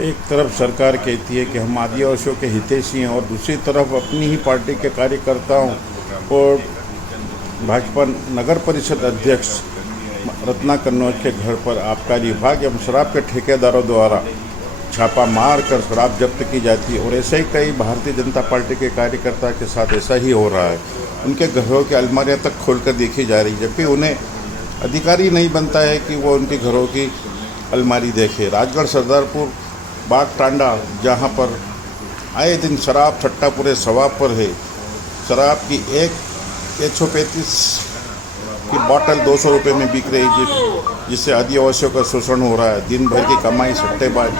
एक तरफ सरकार कहती है कि हम आदिवासियों के हितैषी हैं और दूसरी तरफ अपनी ही पार्टी के कार्यकर्ताओं और भाजपा नगर परिषद अध्यक्ष रत्ना कन्नौज के घर पर आबकारी विभाग एवं शराब के ठेकेदारों द्वारा छापा मार कर शराब जब्त की जाती है। और ऐसे ही कई भारतीय जनता पार्टी के कार्यकर्ता के साथ ऐसा ही हो रहा है। उनके घरों की अलमारियां तक खोलकर देखी जा रही है, जबकि उन्हें अधिकारी नहीं बनता है कि वो उनके घरों की अलमारी देखे। राजगढ़ सरदारपुर बाग टांडा, जहाँ पर आए दिन शराब सट्टा पूरे सवाब पर है। शराब की एक 135 की बोतल 200 रुपये में बिक रही है, जिससे आदिवासियों का शोषण हो रहा है। दिन भर की कमाई सट्टेबाज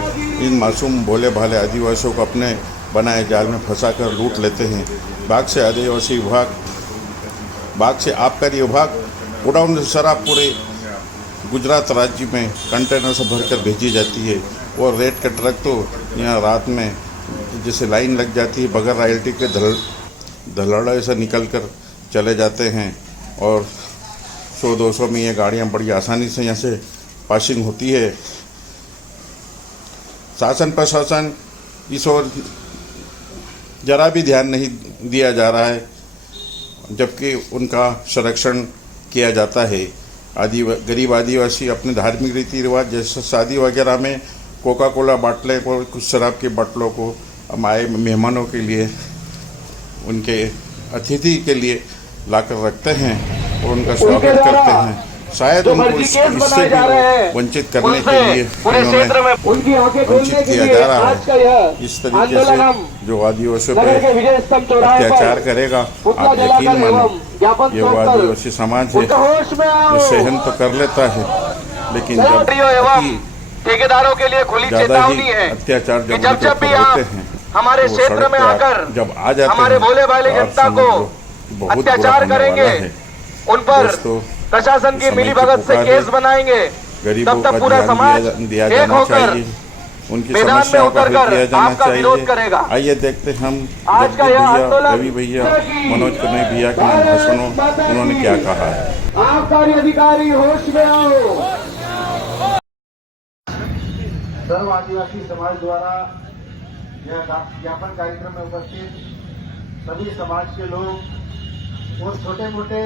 इन मासूम भोले भाले आदिवासियों को अपने बनाए जाल में फंसाकर लूट लेते हैं। बाग से आबकारी विभाग गोडाउन से शराब पूरे गुजरात राज्य में कंटेनर से भरकर भेजी जाती है और रेट के ट्रक तो यहाँ रात में जैसे लाइन लग जाती है, बगैर रॉयल्टी के धड़ल्ले से निकल कर चले जाते हैं। और 100-200 में ये गाड़ियाँ बड़ी आसानी से यहाँ से पासिंग होती है। शासन प्रशासन इस ओर जरा भी ध्यान नहीं दिया जा रहा है, जबकि उनका संरक्षण किया जाता है। गरीब आदिवासी अपने धार्मिक रीति रिवाज जैसे शादी वगैरह में कोका कोला बाटले को, कुछ शराब के बाटलों को हम आए मेहमानों के लिए, उनके अतिथि के लिए लाकर रखते हैं और उनका स्वागत करते हैं। शायद उनको इससे भी वंचित करने के लिए वंचित किया जा रहा है। इस तरीके से जो आदिवासियों पर अत्याचार करेगा, आप यकीन मानो ये वो आदिवासी समाज है जो सहन तो कर लेता है, लेकिन जब ठेकेदारों के लिए खुली चेतावनी है अत्याचार जब भी आप हमारे क्षेत्र में आकर जब आ जाते हमारे भोले भाले जनता को अत्याचार करेंगे, उन पर प्रशासन की मिलीभगत से केस बनाएंगे, तब तक पूरा समाज एक होकर उनकी मैदान में उतर कर आपका विरोध करेगा। आइए देखते हम आज का यह आंदोलन रवि भैया, मनोज कन्हैया भैया के भाषणों उन्होंने क्या कहा है। आबकारी अधिकारी होश में आओ। सर्व आदिवासी समाज द्वारा यह ज्ञापन कार्यक्रम में उपस्थित सभी समाज के लोग और छोटे मोटे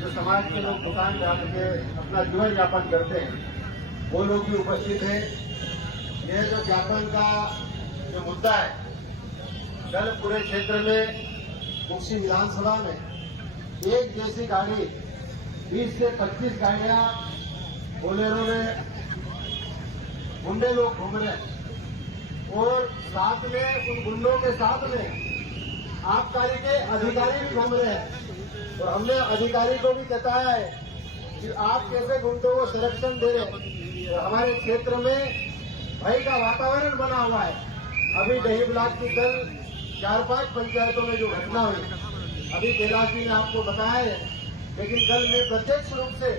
जो समाज के लोग दुकान डाल के अपना जीवन यापन करते हैं, वो लोग भी उपस्थित हैं। यह जो ज्ञापन का जो मुद्दा है, कल पूरे क्षेत्र में मुक्सी विधानसभा में एक जैसी गाड़ी 20 से 25 गाड़ियां बोलेरो में गुंडे लोग घूम रहे हैं और साथ में उन गुंडों के साथ में आबकारी के अधिकारी भी घूम रहे हैं। और हमने अधिकारी को भी बताया है कि आप कैसे गुंडों को संरक्षण दे रहे हैं। और हमारे क्षेत्र में भय का वातावरण बना हुआ है। अभी दही ब्लॉक की कल 4-5 पंचायतों में जो घटना हुई, अभी कैलाश जी ने आपको बताया है, लेकिन कल मैं प्रत्यक्ष रूप से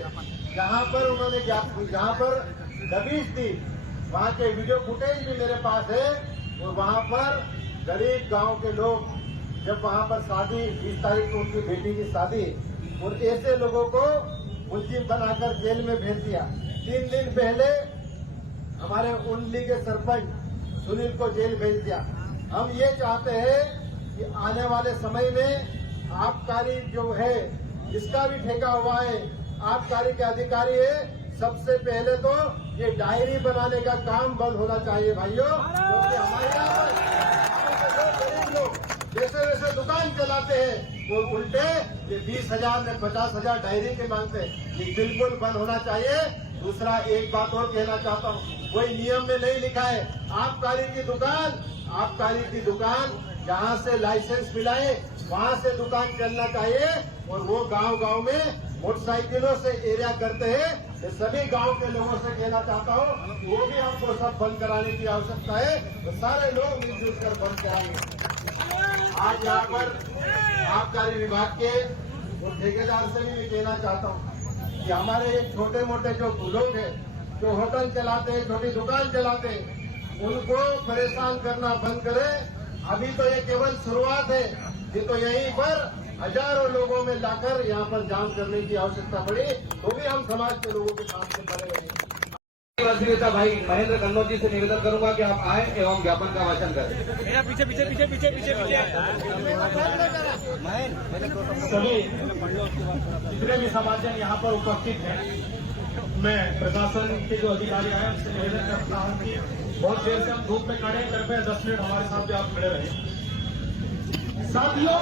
जहां पर उन्होंने जहां पर दबिश दी, वहां के वीडियो फुटेज भी मेरे पास है। और वहां पर गरीब गांव के लोग जब वहां पर शादी 20 तारीख को उनकी बेटी की शादी, और ऐसे लोगों को मुलजिम बनाकर जेल में भेज दिया। 3 दिन पहले हमारे उनली के सरपंच सुनील को जेल भेज दिया। हम ये चाहते हैं कि आने वाले समय में आबकारी जो है, जिसका भी ठेका हुआ है, आबकारी के अधिकारी है, सबसे पहले तो ये डायरी बनाने का काम बंद होना चाहिए भाइयों। क्योंकि हमारे यहाँ गरीब लोग जैसे वैसे दुकान चलाते हैं, वो उल्टे ये 20,000 में 50,000 डायरी के मांगते हैं। ये बिल्कुल बंद होना चाहिए। दूसरा एक बात और कहना चाहता हूँ, कोई नियम में नहीं लिखा है आबकारी की दुकान जहाँ से लाइसेंस मिलाए वहाँ से दुकान चलना चाहिए। और वो गांव में मोटरसाइकिलों से एरिया करते हैं। ये सभी गांव के लोगों से कहना चाहता हूँ, वो भी हमको सब बंद कराने की आवश्यकता है। तो सारे लोग मिलजुल कर बंद कराएंगे। आज यहाँ पर आबकारी विभाग के और ठेकेदार से भी मैं कहना चाहता हूँ कि हमारे छोटे मोटे जो लोग हैं, जो होटल चलाते हैं, छोटी दुकान चलाते हैं, उनको परेशान करना बंद करें। अभी तो ये केवल शुरुआत है। ये तो यहीं पर हजारों लोगों में लाकर यहाँ पर जाम करने की आवश्यकता पड़ी, तो भी हम समाज के लोगों के साथ खड़े रहेंगे। आदिवासी नेता भाई महेंद्र कन्नौज जी से निवेदन करूंगा कि आप आए एवं ज्ञापन का वाचन करें। पीछे पीछे पीछे पीछे पीछे पीछे सभी जितने भी समाजजन यहाँ पर उपस्थित हैं, मैं प्रशासन के जो अधिकारी हैं उनसे निवेदन करता हूँ कि बहुत देर से हम धूप में खड़े हैं, कृपया 10 मिनट हमारे साथ भी आप खड़े रहे। साथियों,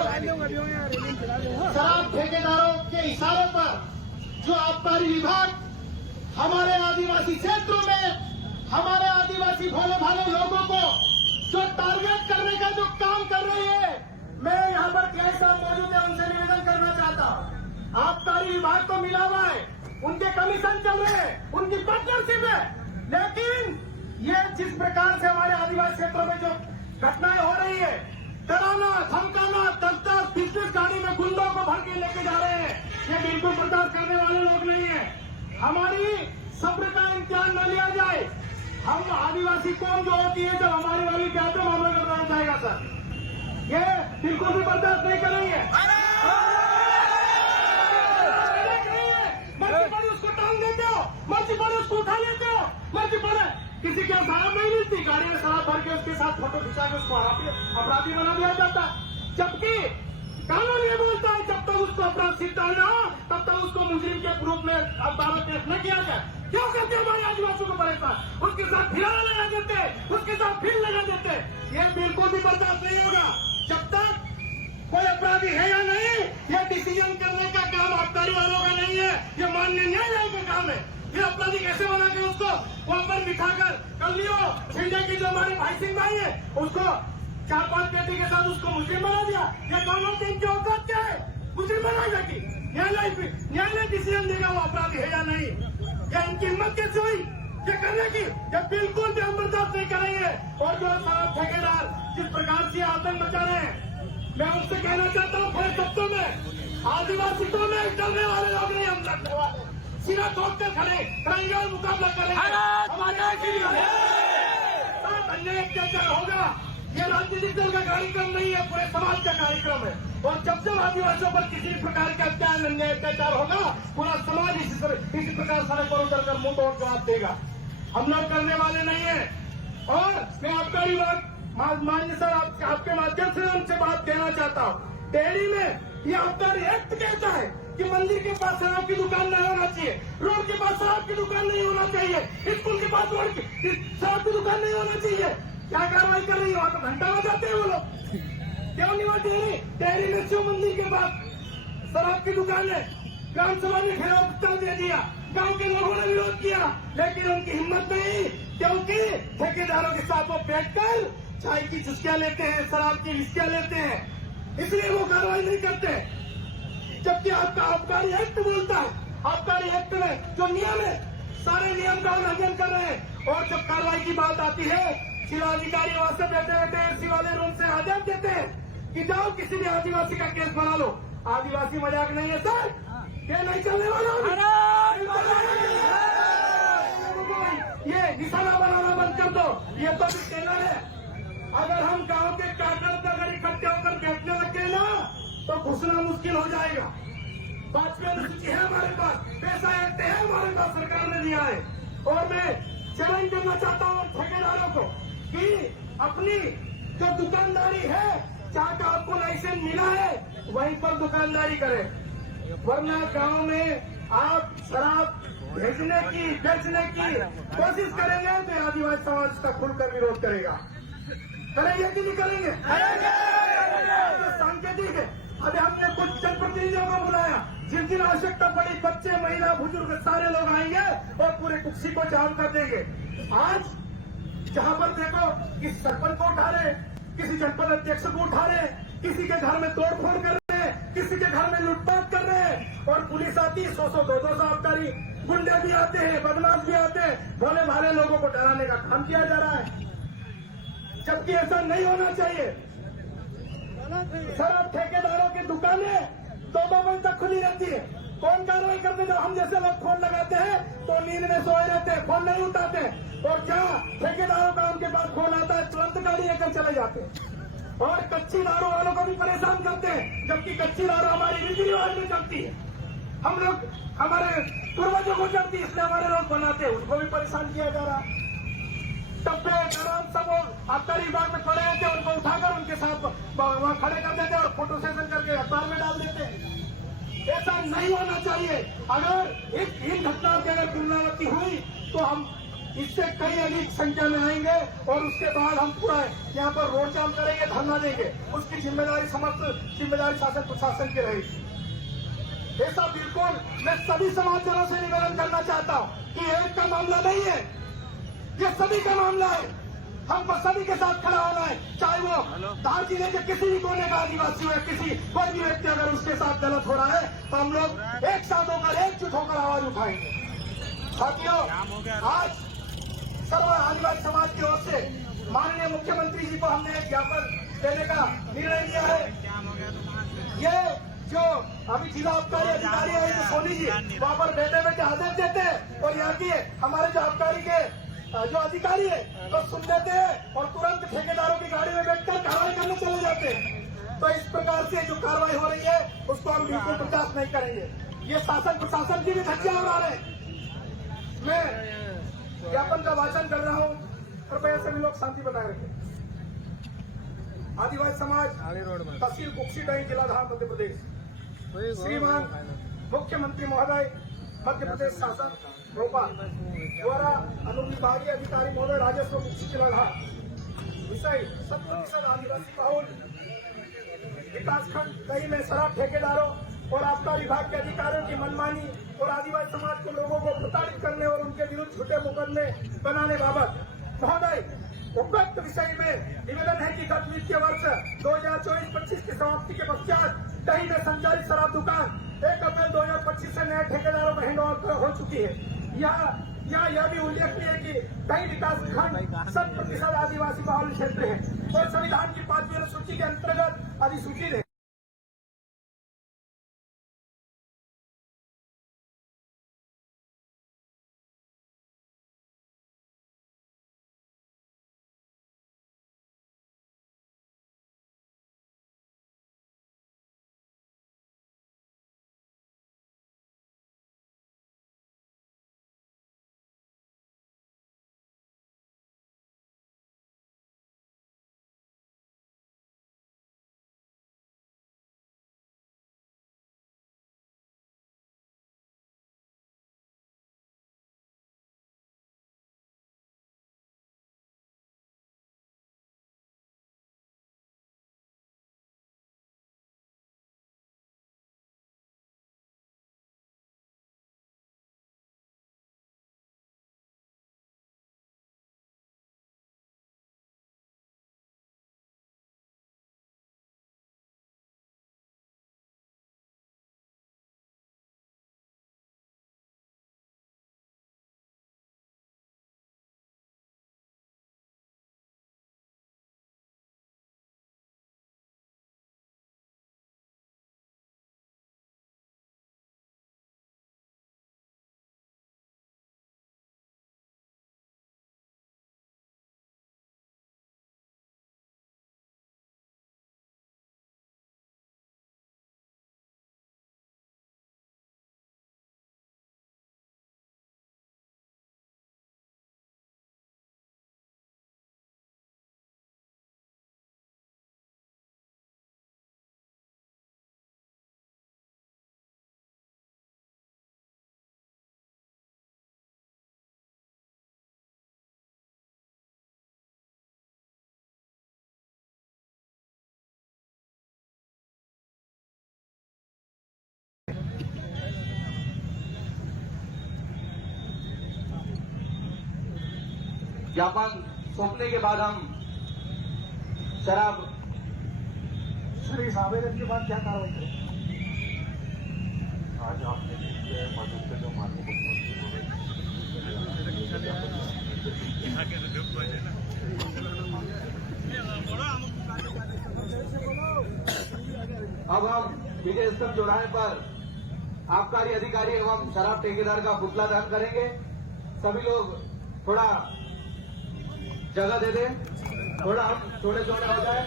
शराब ठेकेदारों के इशारों पर जो आबकारी विभाग हमारे आदिवासी क्षेत्रों में हमारे आदिवासी भोले भाले लोगों को जो टारगेट करने का जो काम कर रही है, मैं यहाँ पर क्या साहब मौजूद है उनसे निवेदन करना चाहता हूँ। आबकारी विभाग तो मिला हुआ है, उनके कमीशन चल रहे हैं, उनकी पार्टनरशिप है, लेकिन ये जिस प्रकार से हमारे आदिवासी क्षेत्रों में जो घटनाएं हो रही है, डराना धमकाना 10-10 20 गाड़ी में गुंडों को भर के लेके जा रहे हैं, ये बिल्कुल बर्दाश्त करने वाले लोग नहीं है। हमारी सब्र का इम्तिहान न लिया जाए। हम आदिवासी कौम जो होती है, जब हमारी वाली क्या तो मामला करवाया जाएगा सर, ये बिल्कुल भी बर्दाश्त नहीं करेंगे। मर्जी पड़े उसको टांग देते हो, मर्जी पड़े उसको उठा लेते हो, मर्जी पड़े किसी के शराब नहीं मिलती, गाड़ी में शराब भर के उसके साथ फोटो खिंचा के उसको अपराधी बना दिया जाता है। जबकि कानून ये बोलता है जब तक उसको अपराध सिद्ध न हो तब तक उसको मुजरिम के रूप में अदालत पेश न किया जाए। क्यों करते हमारे आदिवासियों को परेशान, उसके साथ फिराना लगा देते, उसके साथ फिर लगा देते, ये बिल्कुल भी बर्दाश्त नहीं होगा। जब तक कोई अपराधी है या नहीं, ये डिसीजन करने का काम आबकारी वालों का नहीं है, ये माननीय न्यायालय का काम है। ये अपराधी कैसे बना के उसको वहां पर बिठाकर कर लियो छिंडे की जो हमारे भाई सिंह भाई है, उसको 4-5 पेटी के साथ उसको मुस्लिम बना दिया। ये कानून की इनकी औकात क्या है, मुस्लिम बनाएगा कि न्यायालय डिसीजन देगा वो अपराधी है या नहीं। या इनकी हिम्मत कैसे हुई ये करने की, ये बिल्कुल भी हम बर्दाश्त नहीं करेंगे। और जो शराब ठेकेदार जिस प्रकार से आतंक मचा रहे हैं, मैं उनसे कहना चाहता हूँ पूरे शब्दों में, आदिवासी को में डरने वाले लोग नहीं, हम लड़ने वाले सीधा ठोक कर खड़े रहेंगे और मुकाबला करेंगे। अन्याय अत्याचार होगा, ये राजनीतिक दल का कार्यक्रम नहीं है, पूरे समाज का कार्यक्रम है। और जब जब आदिवासियों पर किसी प्रकार का अन्याय अत्याचार होगा, पूरा समाज इसी प्रकार सड़क पर उतर कर मुंह तोड़ जवाब देगा। हम लोग करने वाले नहीं है। और मैं आबकारी मान्य सर आपके माध्यम से उनसे बात कहना चाहता हूँ, दिल्ली में ये आबकारी एक्ट कहता है कि मंदिर के पास शराब की दुकान नहीं होना चाहिए, रोड के पास शराब की दुकान नहीं होना चाहिए, स्कूल के पास रोड की शराब की दुकान नहीं होना चाहिए। क्या कार्रवाई कर रही है, वहां तो घंटा बजाते हैं वो लोग। क्यों नहीं होती? डेयरी में शिव मंदिर के पास शराब की दुकान है, ग्राम सभा ने घेराव दे दिया, गांव के लोगों ने विरोध किया, लेकिन उनकी हिम्मत नहीं, क्योंकि ठेकेदारों के साथ वो बैठकर चाय की चुस्कियां लेते हैं, शराब की विस्कियां लेते हैं, इसलिए वो कार्रवाई नहीं करते। जबकि आपका आबकारी एक्ट बोलता है, आबकारी एक्ट में जो नियम है सारे नियम का उल्लंघन कर रहे हैं। और जब कार्रवाई की बात आती है, जिलाधिकारी वहां से बैठे बैठे एसी वाले रूम से आदेश देते हैं कि जाओ किसी भी आदिवासी का केस बना लो। आदिवासी मजाक नहीं है सर, ये नहीं चलने वाला। ये निशाना बनाना बंद कर दो, ये तो भी कहना है। अगर हम गांव के कार्यकर्ता अगर इकट्ठे होकर बैठने लगे ना तो घुसना मुश्किल हो जाएगा। वाजपेयी अनुसूची है हमारे पास, पैसा एक्ट है हमारे पास, सरकार ने दिया है। और मैं चैलेंज करना चाहता हूँ ठेकेदारों को कि अपनी जो दुकानदारी है, जहाँ का आपको लाइसेंस मिला है वहीं पर दुकानदारी करें, वरना गांव में आप शराब बेचने की कोशिश करेंगे तो आदिवासी समाज का खुलकर विरोध करेगा। करेंगे कि नहीं करेंगे? तो सांकेतिक है। अभी हमने कुछ जनप्रतिनिधियों को बुलाया, जिस दिन आवश्यकता पड़ी बच्चे, महिला, बुजुर्ग सारे लोग आएंगे और पूरे कुर्सी को जाम कर देंगे। आज जहां पर देखो किसी सरपंच को उठा रहे, किसी जनपद अध्यक्ष को उठा रहे, किसी के घर में तोड़फोड़ कर रहे हैं, किसी के घर में लूटपाट कर रहे हैं, और पुलिस आती 100-200 आबकारी गुंडे भी आते हैं, बदमाश भी आते हैं, भोले भाले लोगों को डराने का काम किया जा रहा है, जबकि ऐसा नहीं होना चाहिए। शराब ठेकेदारों की दुकानें 2-2 बजे तक खुली रहती है, कौन कार्रवाई करते? जब हम जैसे लोग फोन लगाते हैं तो नींद में सोए रहते हैं, फोन नहीं उठाते। और क्या ठेकेदारों का उनके पास फोन आता है, तुरंत गाड़ी लेकर चले जाते हैं और कच्ची दारू वालों को भी परेशान करते हैं, जबकि कच्ची दारू हमारी रीति रिवाज में चलती है। हम लोग हमारे पूर्वजों को जब थी इसलिए हमारे लोग बनाते हैं, उनको भी परेशान किया जा रहा। डब्बे दराम सब आबकारी विभाग में पड़े रहते, उनको उठाकर उनके साथ वहाँ खड़े कर देते और फोटो सेशन करके अखबार में डाल देते। ऐसा नहीं होना चाहिए। अगर इन घटनाओं की अगर पुनरावृत्ति हुई तो हम इससे कई अधिक संख्या में आएंगे और उसके बाद हम पूरा यहाँ पर रोड जाम करेंगे, धरना देंगे। उसकी जिम्मेदारी समस्त जिम्मेदारी शासन प्रशासन की रहेगी। ऐसा बिल्कुल मैं सभी समाजजनों से निवेदन करना चाहता हूँ कि एक का मामला नहीं है, ये सभी का मामला है। हमको सभी के साथ खड़ा होना है, चाहे वो धार जिले के किसी भी कोने का आदिवासी हो, किसी कोई भी व्यक्ति अगर उसके साथ गलत हो रहा है तो हम लोग एक साथ होकर एकजुट होकर आवाज उठाएंगे। साथियों, आज सर्व आदिवासी समाज की ओर से माननीय मुख्यमंत्री जी को हमने एक ज्ञापन देने का निर्णय लिया है। ये जो अभी जिला आबकारी अधिकारी है तो सोनी जी वहाँ पर बैठे बैठे आदेश देते हैं और यहाँ की हमारे जो आबकारी के जो अधिकारी है तो सुन लेते हैं और तुरंत ठेकेदारों की गाड़ी में बैठकर कार्रवाई करने चले जाते हैं। तो इस प्रकार से जो कार्रवाई हो रही है उसको हम बिल्कुल बर्दाश्त नहीं करेंगे। ये शासन प्रशासन की भी धज्जियां उड़ा रहे हैं। मैं ज्ञापन का वाचन कर रहा हूँ, कृपया सभी लोग शांति बनाए रखें। आदिवासी समाज तहसील कुक्सीडाई जिला धाम मध्य प्रदेश। श्रीमान मुख्यमंत्री महोदय मध्य प्रदेश शासन भोपाल द्वारा अनुविभागीय अधिकारी महोदय राजस्व मुक्ति जिला धाम विषय 70% आदिवासी बहुल विकासखंड कई में शराब ठेकेदारों और आबकारी विभाग के अधिकारियों की मनमानी और आदिवासी समाज के लोगों को प्रताड़ित करने और उनके विरुद्ध झूठे मुकदमे बनाने बाबत महोदय उपरोक्त विषय में निवेदन है कि गत वित्तीय वर्ष 2024-25 की समाप्ति के पश्चात कहीं में संचालित शराब दुकान 1 अप्रैल 2025 से नए ठेकेदारों में हैंडओवर हो चुकी है। यह भी उल्लेखनीय है कि कई विकास खंड 100% आदिवासी बहुल क्षेत्र है और संविधान की 5वीं अनुसूची के अंतर्गत अधिसूचित है। ज्ञापन सौंपने के बाद हम शराब सर इस आवेदन के बाद क्या कार्रवाई करें? आज आपने मधुर से जो माननीय अब हम विजय स्तंभ चौराहे पर आबकारी अधिकारी एवं शराब ठेकेदार का पुतला दहन करेंगे। सभी लोग थोड़ा जगह दे दें, थोड़ा हम थोड़े हो जाए। हो जाए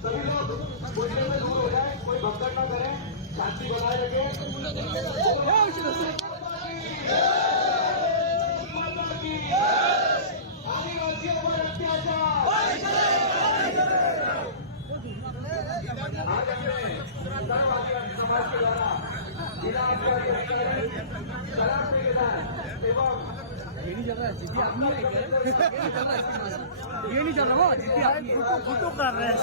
सभी लोग बोलने में दूर हो जाए, कोई भगदड़ ना करें, शांति बनाए रखें। आदिवासियों पर अत्याचार आज हमने सर्व आदिवासी समाज के द्वारा जिला आबकारी अधिकारी शराब ठेकेदार एवं ये नहीं चल रहा वो फोटो कर रहे हैं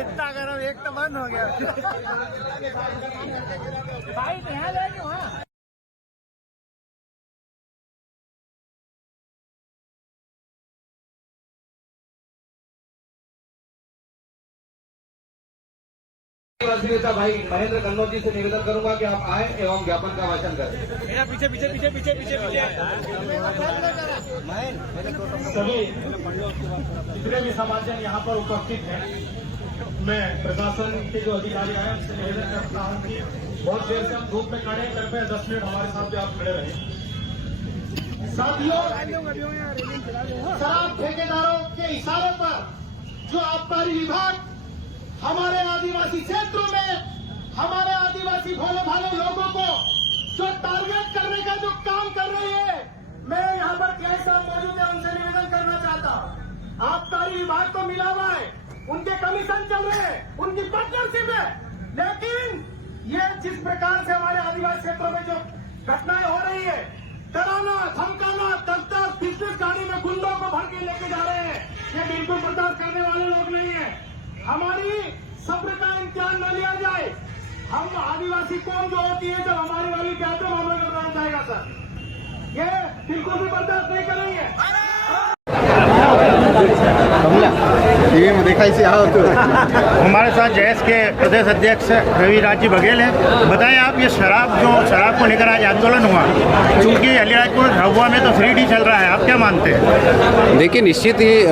इतना कर एक तो बंद हो गया भाई यहाँ ले वहाँ आदिवासी नेता भाई महेंद्र कन्नौज जी से निवेदन करूंगा कि आप आए एवं ज्ञापन का वाचन करें। मेरा पीछे पीछे पीछे पीछे पीछे पीछे सभी जितने भी समाजजन यहाँ पर उपस्थित हैं, मैं प्रशासन के जो अधिकारी आए उनसे निवेदन करता हूँ कि बहुत देर से हम धूप में खड़े हैं, कृपया 10 मिनट हमारे साथ भी आप खड़े रहें। साथियों, शराब ठेकेदारों के इशारे पर जो आबकारी विभाग हमारे आदिवासी क्षेत्रों में हमारे आदिवासी भोले भाले लोगों को जो टारगेट करने का जो काम कर रही है, मैं यहाँ पर क्लास साहब मौजूद है, उनसे निवेदन करना चाहता हूँ। आबकारी विभाग को मिला हुआ है, उनके कमीशन चल रहे हैं, उनकी पार्टनरशिप है, लेकिन ये जिस प्रकार से हमारे आदिवासी क्षेत्रों में जो घटनाएं हो रही है, डराना धमकाना 10-10 20 गाड़ी में गुंडों को भर के लेके जा रहे हैं, ये बिल्कुल बर्दाश्त करने वाले लोग नहीं है। हमारी सब्र का इम्तिहान न लिया जाए। हम आदिवासी कौम जो होती है, जब हमारी वाली क्या तो मामला कराया जाएगा सर, ये बिल्कुल भी बर्दाश्त नहीं करेंगे। टीवी में देखा इसे आओ तो हमारे साथ जयस के प्रदेश अध्यक्ष रवि राजी बघेल हैं। बताएं आप, ये शराब को लेकर आज आंदोलन हुआ, क्योंकि अलीराजपुर झाबुआ में तो 3D चल रहा है, आप क्या मानते हैं? देखिए, निश्चित ही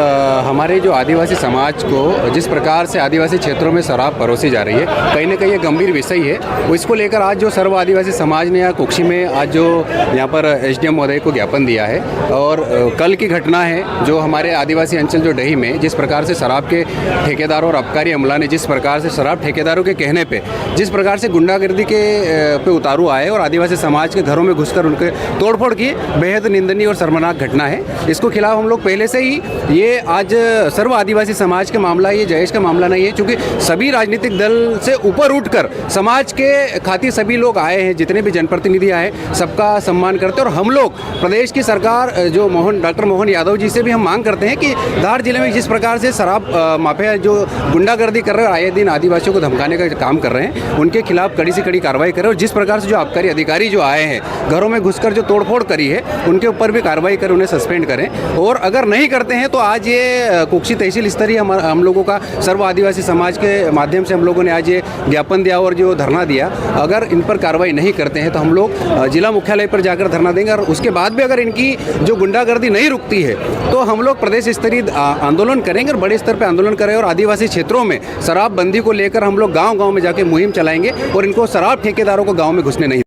हमारे जो आदिवासी समाज को जिस प्रकार से आदिवासी क्षेत्रों में शराब परोसी जा रही है, कहीं ना कहीं ये गंभीर विषय है। इसको लेकर आज जो सर्व आदिवासी समाज ने कुक्षी में आज जो यहाँ पर SDM महोदय को ज्ञापन दिया है, और कल की घटना है जो हमारे आदिवासी अंचल जो डही में जिस प्रकार से शराब के ठेकेदारों और आबकारी अमला ने जिस प्रकार से शराब ठेकेदारों के कहने पे जिस प्रकार से गुंडागर्दी के पे उतारू आए और आदिवासी समाज के घरों में घुसकर उनके तोड़फोड़ की, बेहद निंदनीय और शर्मनाक घटना है। इसको खिलाफ हम लोग पहले से ही, ये आज सर्व आदिवासी समाज के मामला, ये जयेश का मामला नहीं है, क्योंकि सभी राजनीतिक दल से ऊपर उठकर समाज के खातिर सभी लोग आए हैं, जितने भी जनप्रतिनिधि आए सबका सम्मान करते हैं। और हम लोग प्रदेश की सरकार जो डॉक्टर मोहन यादव जी से भी हम मांग करते हैं कि धार जिले में जिस प्रकार से शराब माफिया जो गुंडागर्दी कर रहे हैं, आए दिन आदिवासियों को धमकाने का काम कर रहे हैं, उनके खिलाफ कड़ी से कड़ी कार्रवाई करें। और जिस प्रकार से जो आबकारी अधिकारी जो आए हैं, घरों में घुसकर जो तोड़फोड़ करी है, उनके ऊपर भी कार्रवाई कर उन्हें सस्पेंड करें। और अगर नहीं करते हैं तो आज ये कुक्षी तहसील स्तरीय हम लोगों का सर्व आदिवासी समाज के माध्यम से हम लोगों ने आज ये ज्ञापन दिया और जो धरना दिया, अगर इन पर कार्रवाई नहीं करते हैं तो हम लोग जिला मुख्यालय पर जाकर धरना देंगे। और उसके बाद भी अगर इनकी जो गुंडागर्दी नहीं रुकती है तो हम लोग प्रदेश स्तरीय आंदोलन करेंगे और बड़े स्तर पर आंदोलन करें। और आदिवासी क्षेत्रों में शराबबंदी को लेकर हम लोग गांव-गांव में जाके मुहिम चलाएंगे और इनको शराब ठेकेदारों को गांव में घुसने नहीं